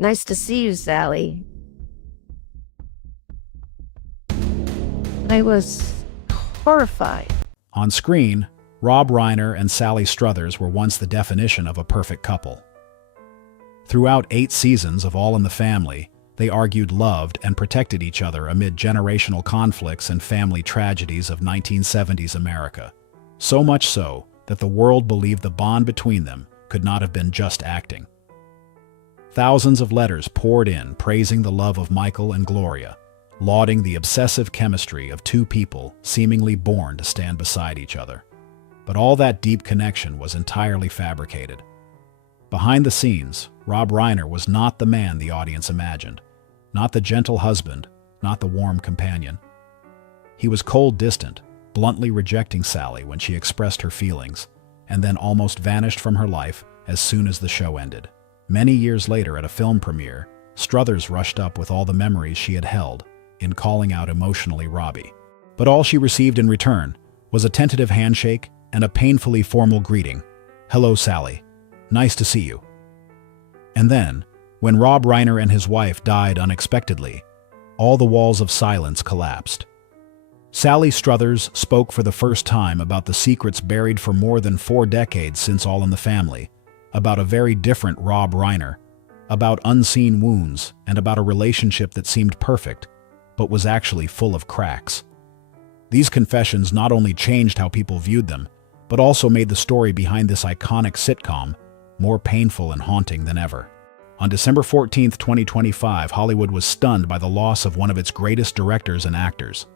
Nice to see you, Sally. I was horrified. On screen, Rob Reiner and Sally Struthers were once the definition of a perfect couple. Throughout 8 seasons of All in the Family, they argued, loved, and protected each other amid generational conflicts and family tragedies of 1970s America. So much so that the world believed the bond between them could not have been just acting. Thousands of letters poured in praising the love of Michael and Gloria, lauding the obsessive chemistry of 2 people seemingly born to stand beside each other. But all that deep connection was entirely fabricated. Behind the scenes, Rob Reiner was not the man the audience imagined, not the gentle husband, not the warm companion. He was cold, distant, bluntly rejecting Sally when she expressed her feelings, and then almost vanished from her life as soon as the show ended. Many years later at a film premiere, Struthers rushed up with all the memories she had held in calling out emotionally Robbie. But all she received in return was a tentative handshake and a painfully formal greeting. "Hello, Sally. Nice to see you." And then, when Rob Reiner and his wife died unexpectedly, all the walls of silence collapsed. Sally Struthers spoke for the first time about the secrets buried for more than 4 decades since All in the Family, about a very different Rob Reiner, about unseen wounds, and about a relationship that seemed perfect, but was actually full of cracks. These confessions not only changed how people viewed them, but also made the story behind this iconic sitcom more painful and haunting than ever. On December 14, 2025, Hollywood was stunned by the loss of one of its greatest directors and actors.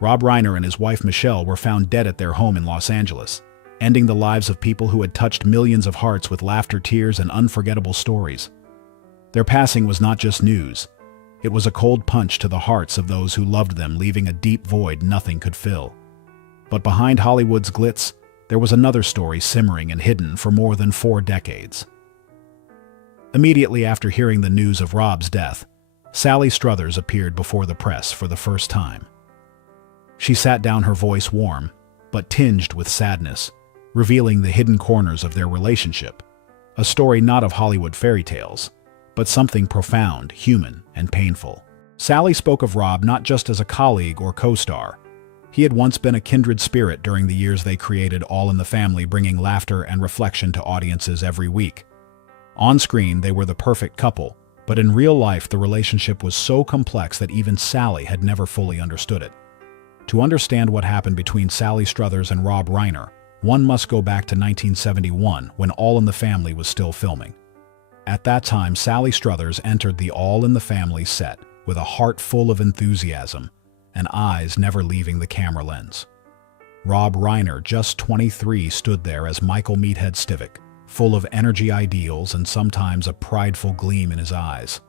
Rob Reiner and his wife Michelle were found dead at their home in Los Angeles, ending the lives of people who had touched millions of hearts with laughter, tears, and unforgettable stories. Their passing was not just news. It was a cold punch to the hearts of those who loved them, leaving a deep void nothing could fill. But behind Hollywood's glitz, there was another story simmering and hidden for more than 4 decades. Immediately after hearing the news of Rob's death, Sally Struthers appeared before the press for the first time. She sat down, her voice warm, but tinged with sadness, revealing the hidden corners of their relationship, a story not of Hollywood fairy tales, but something profound, human, and painful. Sally spoke of Rob not just as a colleague or co-star. He had once been a kindred spirit during the years they created All in the Family, bringing laughter and reflection to audiences every week. On screen, they were the perfect couple, but in real life, the relationship was so complex that even Sally had never fully understood it. To understand what happened between Sally Struthers and Rob Reiner, one must go back to 1971, when All in the Family was still filming. At that time, Sally Struthers entered the All in the Family set with a heart full of enthusiasm and eyes never leaving the camera lens. Rob Reiner, just 23, stood there as Michael Meathead Stivic, full of energy, ideals, and sometimes a prideful gleam in his eyes.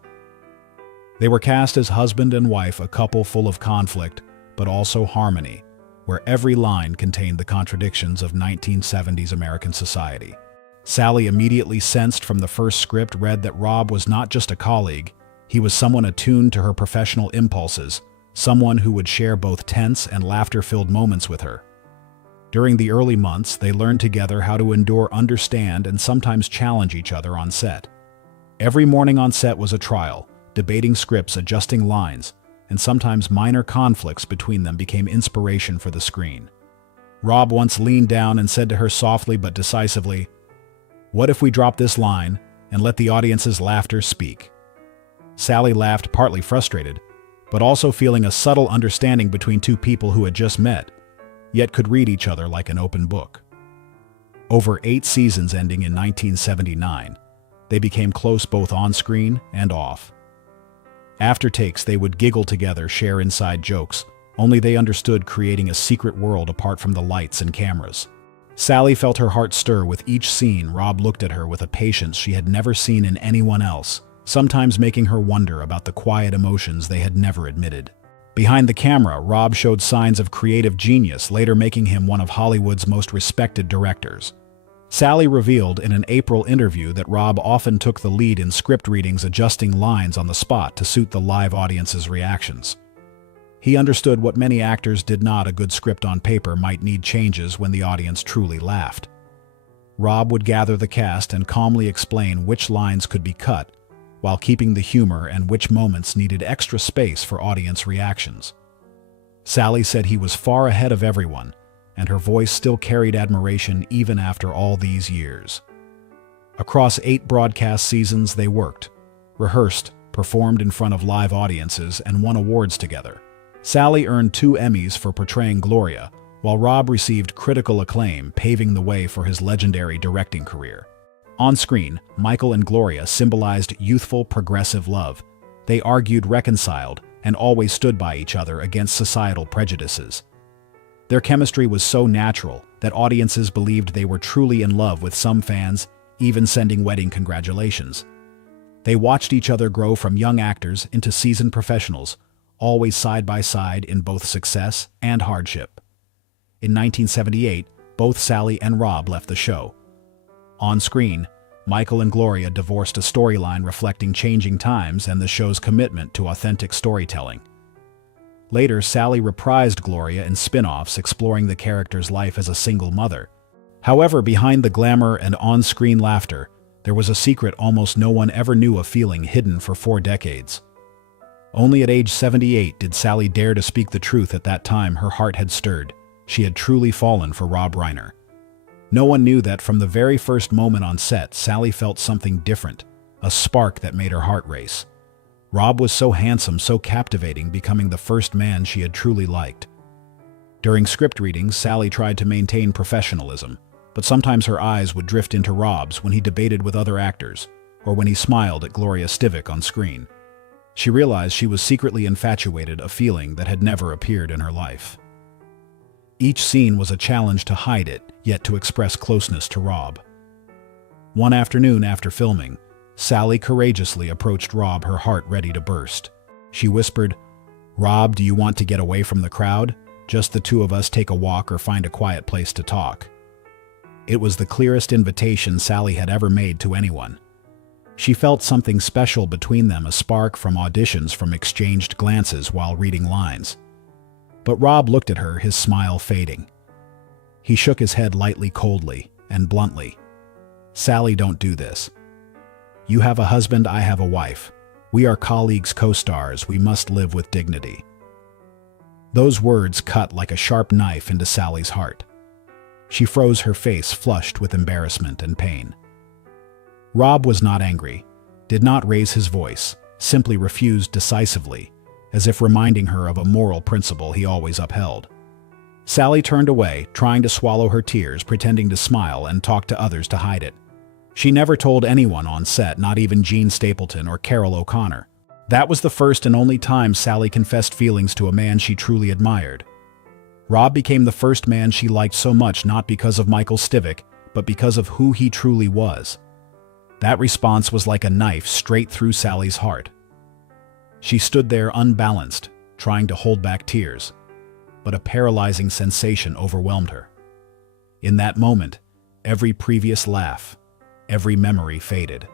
They were cast as husband and wife, a couple full of conflict, but also harmony, where every line contained the contradictions of 1970s American society. Sally immediately sensed from the first script read that Rob was not just a colleague, he was someone attuned to her professional impulses, someone who would share both tense and laughter-filled moments with her. During the early months, they learned together how to endure, understand, and sometimes challenge each other on set. Every morning on set was a trial, debating scripts, adjusting lines, and sometimes minor conflicts between them became inspiration for the screen. Rob once leaned down and said to her softly but decisively, "What if we drop this line and let the audience's laughter speak?" Sally laughed, partly frustrated, but also feeling a subtle understanding between 2 people who had just met, yet could read each other like an open book. Over 8 seasons ending in 1979, they became close both on screen and off. After takes, they would giggle together, share inside jokes, only they understood, creating a secret world apart from the lights and cameras. Sally felt her heart stir with each scene. Rob looked at her with a patience she had never seen in anyone else, sometimes making her wonder about the quiet emotions they had never admitted. Behind the camera, Rob showed signs of creative genius, later making him one of Hollywood's most respected directors. Sally revealed in an April interview that Rob often took the lead in script readings, adjusting lines on the spot to suit the live audience's reactions. He understood what many actors did not. A good script on paper might need changes when the audience truly laughed. Rob would gather the cast and calmly explain which lines could be cut, while keeping the humor and which moments needed extra space for audience reactions. Sally said he was far ahead of everyone, and her voice still carried admiration even after all these years. Across 8 broadcast seasons they worked, rehearsed, performed in front of live audiences, and won awards together. Sally earned 2 Emmys for portraying Gloria, while Rob received critical acclaim, paving the way for his legendary directing career. On screen, Michael and Gloria symbolized youthful, progressive love. They argued, reconciled, and always stood by each other against societal prejudices. Their chemistry was so natural that audiences believed they were truly in love, with some fans even sending wedding congratulations. They watched each other grow from young actors into seasoned professionals, always side by side in both success and hardship. In 1978, both Sally and Rob left the show. On screen, Michael and Gloria divorced, a storyline reflecting changing times and the show's commitment to authentic storytelling. Later, Sally reprised Gloria in spin-offs exploring the character's life as a single mother. However, behind the glamour and on-screen laughter, there was a secret almost no one ever knew, a feeling hidden for 4 decades. Only at age 78 did Sally dare to speak the truth. At that time, her heart had stirred. She had truly fallen for Rob Reiner. No one knew that from the very first moment on set, Sally felt something different, a spark that made her heart race. Rob was so handsome, so captivating, becoming the first man she had truly liked. During script readings, Sally tried to maintain professionalism, but sometimes her eyes would drift into Rob's when he debated with other actors, or when he smiled at Gloria Stivic on screen. She realized she was secretly infatuated, a feeling that had never appeared in her life. Each scene was a challenge to hide it, yet to express closeness to Rob. One afternoon after filming, Sally courageously approached Rob, her heart ready to burst. She whispered, "Rob, do you want to get away from the crowd? Just the 2 of us, take a walk or find a quiet place to talk." It was the clearest invitation Sally had ever made to anyone. She felt something special between them, a spark from auditions, from exchanged glances while reading lines. But Rob looked at her, his smile fading. He shook his head lightly, coldly, and bluntly. "Sally, don't do this. You have a husband, I have a wife. We are colleagues, co-stars. We must live with dignity." Those words cut like a sharp knife into Sally's heart. She froze, her face flushed with embarrassment and pain. Rob was not angry, did not raise his voice, simply refused decisively, as if reminding her of a moral principle he always upheld. Sally turned away, trying to swallow her tears, pretending to smile and talk to others to hide it. She never told anyone on set, not even Gene Stapleton or Carol O'Connor. That was the first and only time Sally confessed feelings to a man she truly admired. Rob became the first man she liked so much, not because of Michael Stivic, but because of who he truly was. That response was like a knife straight through Sally's heart. She stood there unbalanced, trying to hold back tears, but a paralyzing sensation overwhelmed her. In that moment, every previous laugh, every memory faded.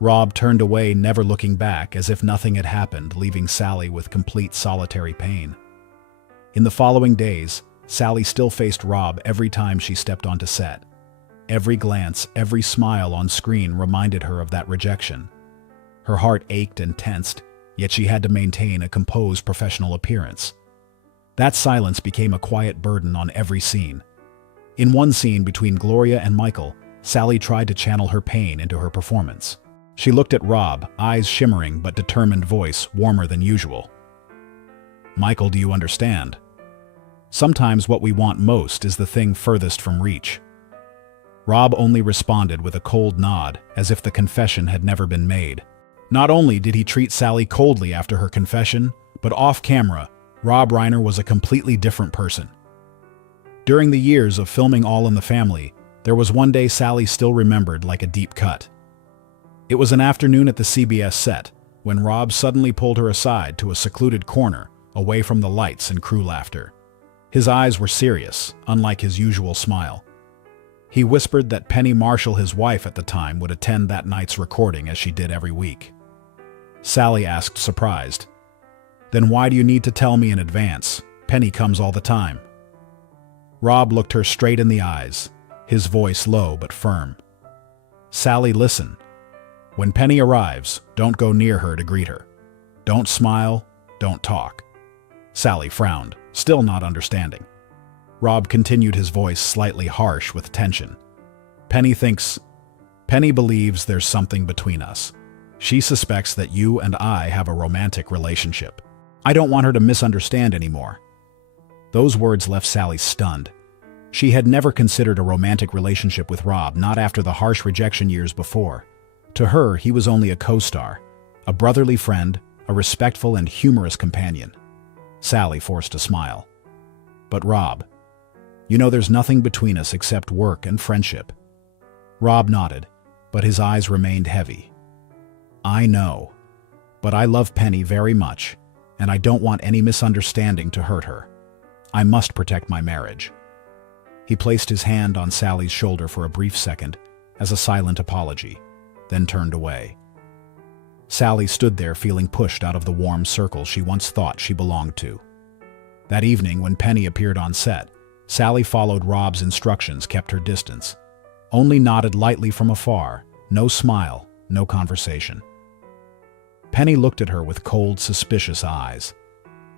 Rob turned away, never looking back, as if nothing had happened, leaving Sally with complete solitary pain. In the following days, Sally still faced Rob every time she stepped onto set. Every glance, every smile on screen reminded her of that rejection. Her heart ached and tensed, yet she had to maintain a composed professional appearance. That silence became a quiet burden on every scene. In one scene between Gloria and Michael, Sally tried to channel her pain into her performance. She looked at Rob, eyes shimmering but determined, voice warmer than usual. "Michael, do you understand? Sometimes what we want most is the thing furthest from reach." Rob only responded with a cold nod, as if the confession had never been made. Not only did he treat Sally coldly after her confession, but off-camera, Rob Reiner was a completely different person. During the years of filming All in the Family, there was one day Sally still remembered like a deep cut. It was an afternoon at the CBS set, when Rob suddenly pulled her aside to a secluded corner, away from the lights and crew laughter. His eyes were serious, unlike his usual smile. He whispered that Penny Marshall, his wife at the time, would attend that night's recording as she did every week. Sally asked, surprised, "Then why do you need to tell me in advance? Penny comes all the time." Rob looked her straight in the eyes, his voice low but firm. "Sally, listen. When Penny arrives, don't go near her to greet her. Don't smile, don't talk. Sally frowned, still not understanding. Rob continued, his voice slightly harsh with tension. Penny believes there's something between us. She suspects that you and I have a romantic relationship. I don't want her to misunderstand anymore. Those words left Sally stunned. She had never considered a romantic relationship with Rob, not after the harsh rejection years before. To her, he was only a co-star, a brotherly friend, a respectful and humorous companion. Sally forced a smile. But Rob, you know there's nothing between us except work and friendship. Rob nodded, but his eyes remained heavy. I know, but I love Penny very much, and I don't want any misunderstanding to hurt her. I must protect my marriage. He placed his hand on Sally's shoulder for a brief second, as a silent apology, then turned away. Sally stood there feeling pushed out of the warm circle she once thought she belonged to. That evening, when Penny appeared on set, Sally followed Rob's instructions, kept her distance, only nodded lightly from afar, no smile, no conversation. Penny looked at her with cold, suspicious eyes.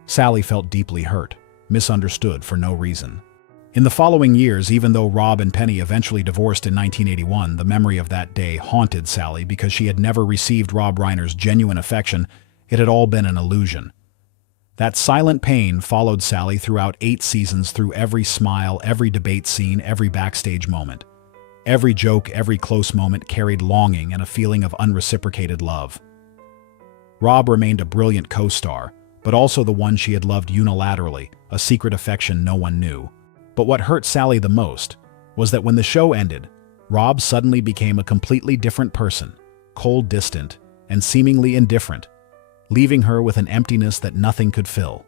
Sally felt deeply hurt, misunderstood for no reason. In the following years, even though Rob and Penny eventually divorced in 1981, the memory of that day haunted Sally because she had never received Rob Reiner's genuine affection. It had all been an illusion. That silent pain followed Sally throughout 8 seasons, through every smile, every debate scene, every backstage moment. Every joke, every close moment carried longing and a feeling of unreciprocated love. Rob remained a brilliant co-star, but also the one she had loved unilaterally, a secret affection no one knew. But what hurt Sally the most was that when the show ended, Rob suddenly became a completely different person, cold, distant, and seemingly indifferent, leaving her with an emptiness that nothing could fill.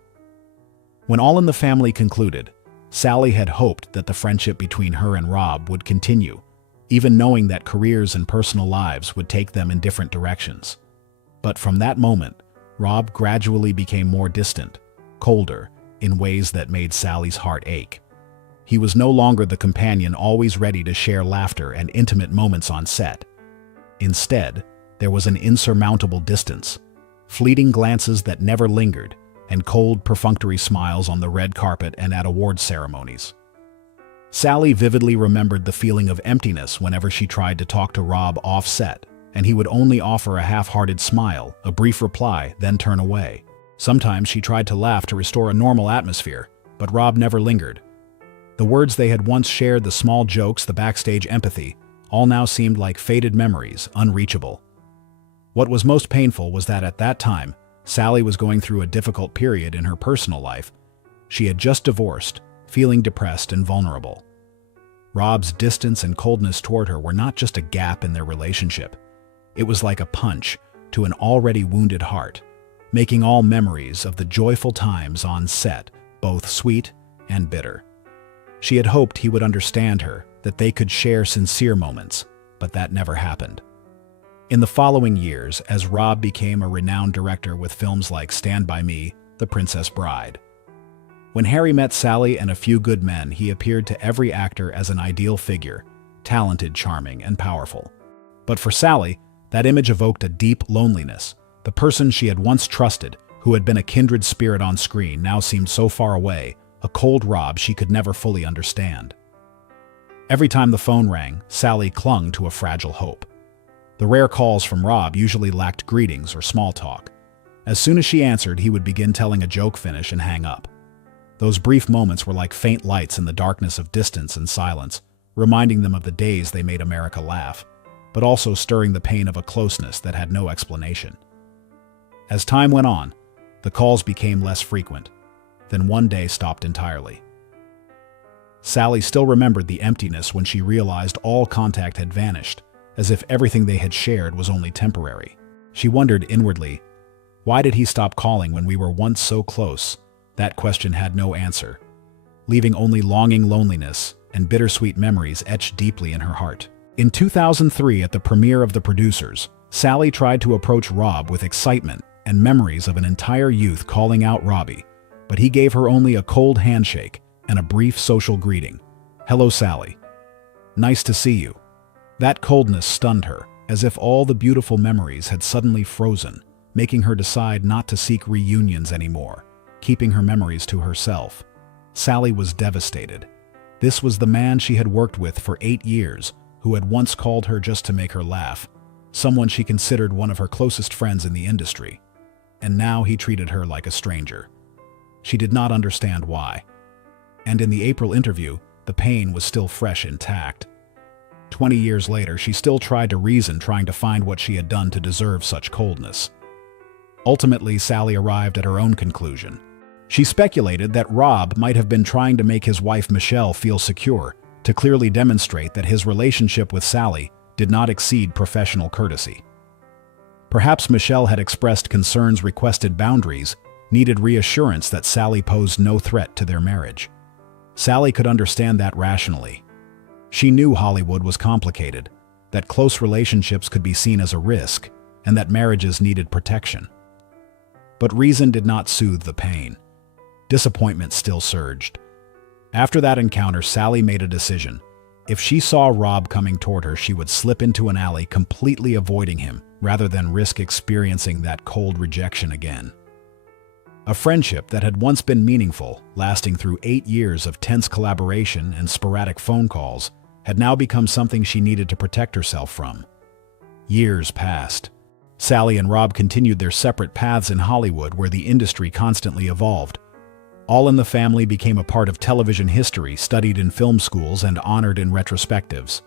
When All in the Family concluded, Sally had hoped that the friendship between her and Rob would continue, even knowing that careers and personal lives would take them in different directions. But from that moment, Rob gradually became more distant, colder, in ways that made Sally's heart ache. He was no longer the companion always ready to share laughter and intimate moments on set. Instead, there was an insurmountable distance, fleeting glances that never lingered, and cold, perfunctory smiles on the red carpet and at award ceremonies. Sally vividly remembered the feeling of emptiness whenever she tried to talk to Rob off-set, and he would only offer a half-hearted smile, a brief reply, then turn away. Sometimes she tried to laugh to restore a normal atmosphere, but Rob never lingered. The words they had once shared, the small jokes, the backstage empathy, all now seemed like faded memories, unreachable. What was most painful was that at that time, Sally was going through a difficult period in her personal life. She had just divorced, feeling depressed and vulnerable. Rob's distance and coldness toward her were not just a gap in their relationship. It was like a punch to an already wounded heart, making all memories of the joyful times on set both sweet and bitter. She had hoped he would understand her, that they could share sincere moments, but that never happened. In the following years, as Rob became a renowned director with films like Stand By Me, The Princess Bride. When Harry Met Sally and A Few Good Men, he appeared to every actor as an ideal figure, talented, charming, and powerful. But for Sally, that image evoked a deep loneliness. The person she had once trusted, who had been a kindred spirit on screen, now seemed so far away, a cold Rob she could never fully understand. Every time the phone rang, Sally clung to a fragile hope. The rare calls from Rob usually lacked greetings or small talk. As soon as she answered, he would begin telling a joke finish and hang up. Those brief moments were like faint lights in the darkness of distance and silence, reminding them of the days they made America laugh, but also stirring the pain of a closeness that had no explanation. As time went on, the calls became less frequent, then one day stopped entirely. Sally still remembered the emptiness when she realized all contact had vanished, as if everything they had shared was only temporary. She wondered inwardly, why did he stop calling when we were once so close? That question had no answer, leaving only longing, loneliness, and bittersweet memories etched deeply in her heart. In 2003, at the premiere of The Producers, Sally tried to approach Rob with excitement and memories of an entire youth calling out Robbie, but he gave her only a cold handshake and a brief social greeting. "Hello, Sally. Nice to see you." That coldness stunned her, as if all the beautiful memories had suddenly frozen, making her decide not to seek reunions anymore, keeping her memories to herself. Sally was devastated. This was the man she had worked with for 8 years, who had once called her just to make her laugh, someone she considered one of her closest friends in the industry. And now he treated her like a stranger. She did not understand why. And in the April interview, the pain was still fresh intact. 20 years later, she still tried to reason, trying to find what she had done to deserve such coldness. Ultimately, Sally arrived at her own conclusion. She speculated that Rob might have been trying to make his wife Michelle feel secure, to clearly demonstrate that his relationship with Sally did not exceed professional courtesy. Perhaps Michelle had expressed concerns, requested boundaries, needed reassurance that Sally posed no threat to their marriage. Sally could understand that rationally. She knew Hollywood was complicated, that close relationships could be seen as a risk, and that marriages needed protection. But reason did not soothe the pain. Disappointment still surged. After that encounter, Sally made a decision. If she saw Rob coming toward her, she would slip into an alley, completely avoiding him, rather than risk experiencing that cold rejection again. A friendship that had once been meaningful, lasting through 8 years of tense collaboration and sporadic phone calls, had now become something she needed to protect herself from. Years passed. Sally and Rob continued their separate paths in Hollywood, where the industry constantly evolved. All in the Family became a part of television history, studied in film schools and honored in retrospectives.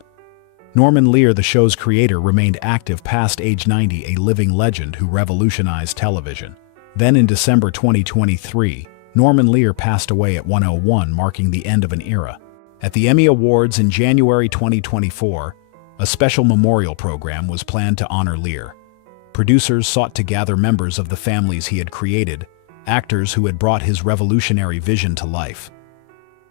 Norman Lear, the show's creator, remained active past age 90, a living legend who revolutionized television. Then in December 2023, Norman Lear passed away at 101, marking the end of an era. At the Emmy Awards in January 2024, a special memorial program was planned to honor Lear. Producers sought to gather members of the families he had created, actors who had brought his revolutionary vision to life.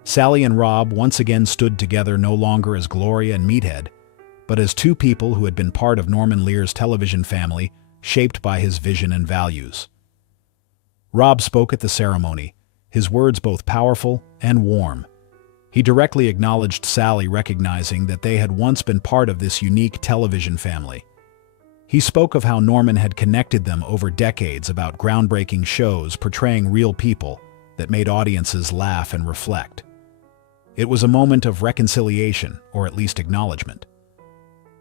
Sally and Rob once again stood together, no longer as Gloria and Meathead, but as two people who had been part of Norman Lear's television family, shaped by his vision and values. Rob spoke at the ceremony, his words both powerful and warm. He directly acknowledged Sally, recognizing that they had once been part of this unique television family. He spoke of how Norman had connected them over decades, about groundbreaking shows portraying real people that made audiences laugh and reflect. It was a moment of reconciliation, or at least acknowledgement.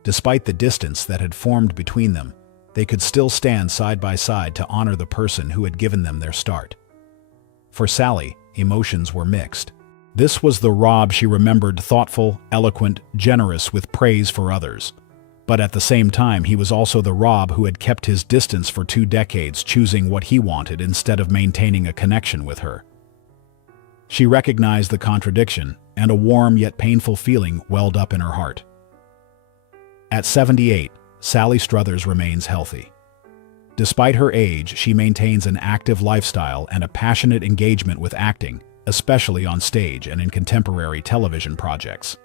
Despite the distance that had formed between them, they could still stand side by side to honor the person who had given them their start. For Sally, emotions were mixed. This was the Rob she remembered, thoughtful, eloquent, generous, with praise for others. But at the same time, he was also the Rob who had kept his distance for 2 decades, choosing what he wanted instead of maintaining a connection with her. She recognized the contradiction, and a warm yet painful feeling welled up in her heart. At 78, Sally Struthers remains healthy. Despite her age, she maintains an active lifestyle and a passionate engagement with acting, especially on stage and in contemporary television projects.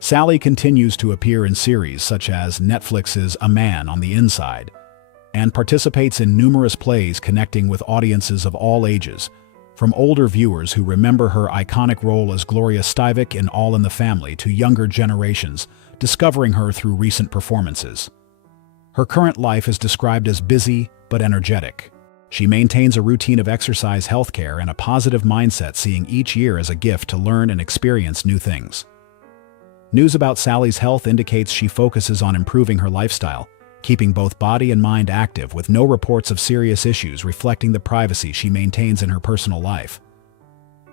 Sally continues to appear in series such as Netflix's A Man on the Inside, and participates in numerous plays, connecting with audiences of all ages, from older viewers who remember her iconic role as Gloria Steinem in All in the Family to younger generations discovering her through recent performances. Her current life is described as busy but energetic. She maintains a routine of exercise, healthcare, and a positive mindset, seeing each year as a gift to learn and experience new things. News about Sally's health indicates she focuses on improving her lifestyle, keeping both body and mind active, with no reports of serious issues, reflecting the privacy she maintains in her personal life.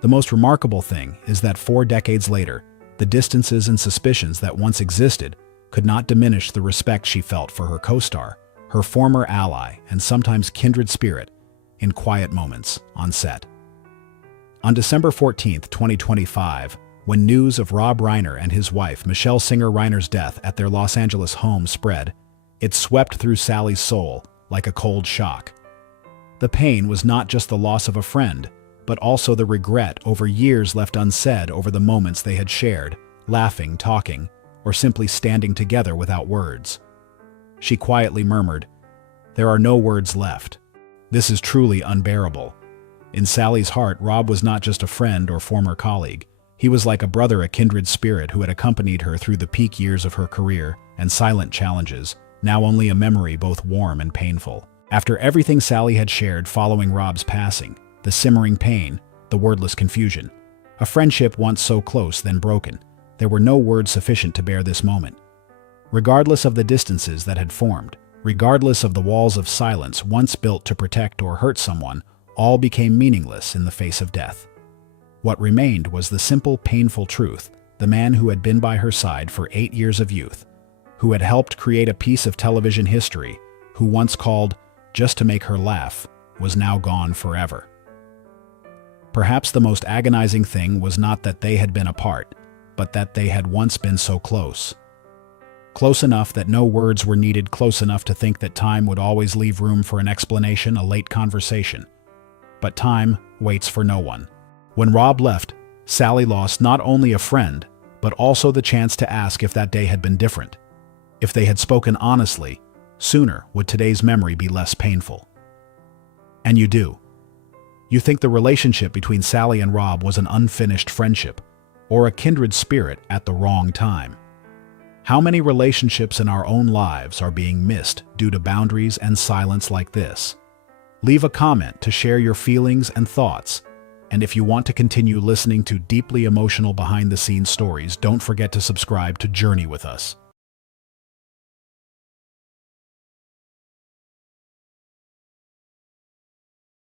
The most remarkable thing is that 4 decades later, the distances and suspicions that once existed could not diminish the respect she felt for her co-star, her former ally, and sometimes kindred spirit, in quiet moments on set. On December 14, 2025, when news of Rob Reiner and his wife, Michelle Singer Reiner's death at their Los Angeles home spread, it swept through Sally's soul like a cold shock. The pain was not just the loss of a friend, but also the regret over years left unsaid over the moments they had shared, laughing, talking, or simply standing together without words. She quietly murmured, "There are no words left. This is truly unbearable." In Sally's heart, Rob was not just a friend or former colleague. He was like a brother, a kindred spirit who had accompanied her through the peak years of her career and silent challenges, now only a memory both warm and painful. After everything Sally had shared following Rob's passing, the simmering pain, the wordless confusion, a friendship once so close then broken, there were no words sufficient to bear this moment. Regardless of the distances that had formed, regardless of the walls of silence once built to protect or hurt someone, all became meaningless in the face of death. What remained was the simple, painful truth: the man who had been by her side for 8 years of youth, who had helped create a piece of television history, who once called just to make her laugh, was now gone forever. Perhaps the most agonizing thing was not that they had been apart, but that they had once been so close. Close enough that no words were needed, close enough to think that time would always leave room for an explanation, a late conversation. But time waits for no one. When Rob left, Sally lost not only a friend, but also the chance to ask if that day had been different. If they had spoken honestly, sooner would today's memory be less painful. And you do. You think the relationship between Sally and Rob was an unfinished friendship, or a kindred spirit at the wrong time. How many relationships in our own lives are being missed due to boundaries and silence like this? Leave a comment to share your feelings and thoughts. And if you want to continue listening to deeply emotional behind-the-scenes stories, don't forget to subscribe to Journey with us.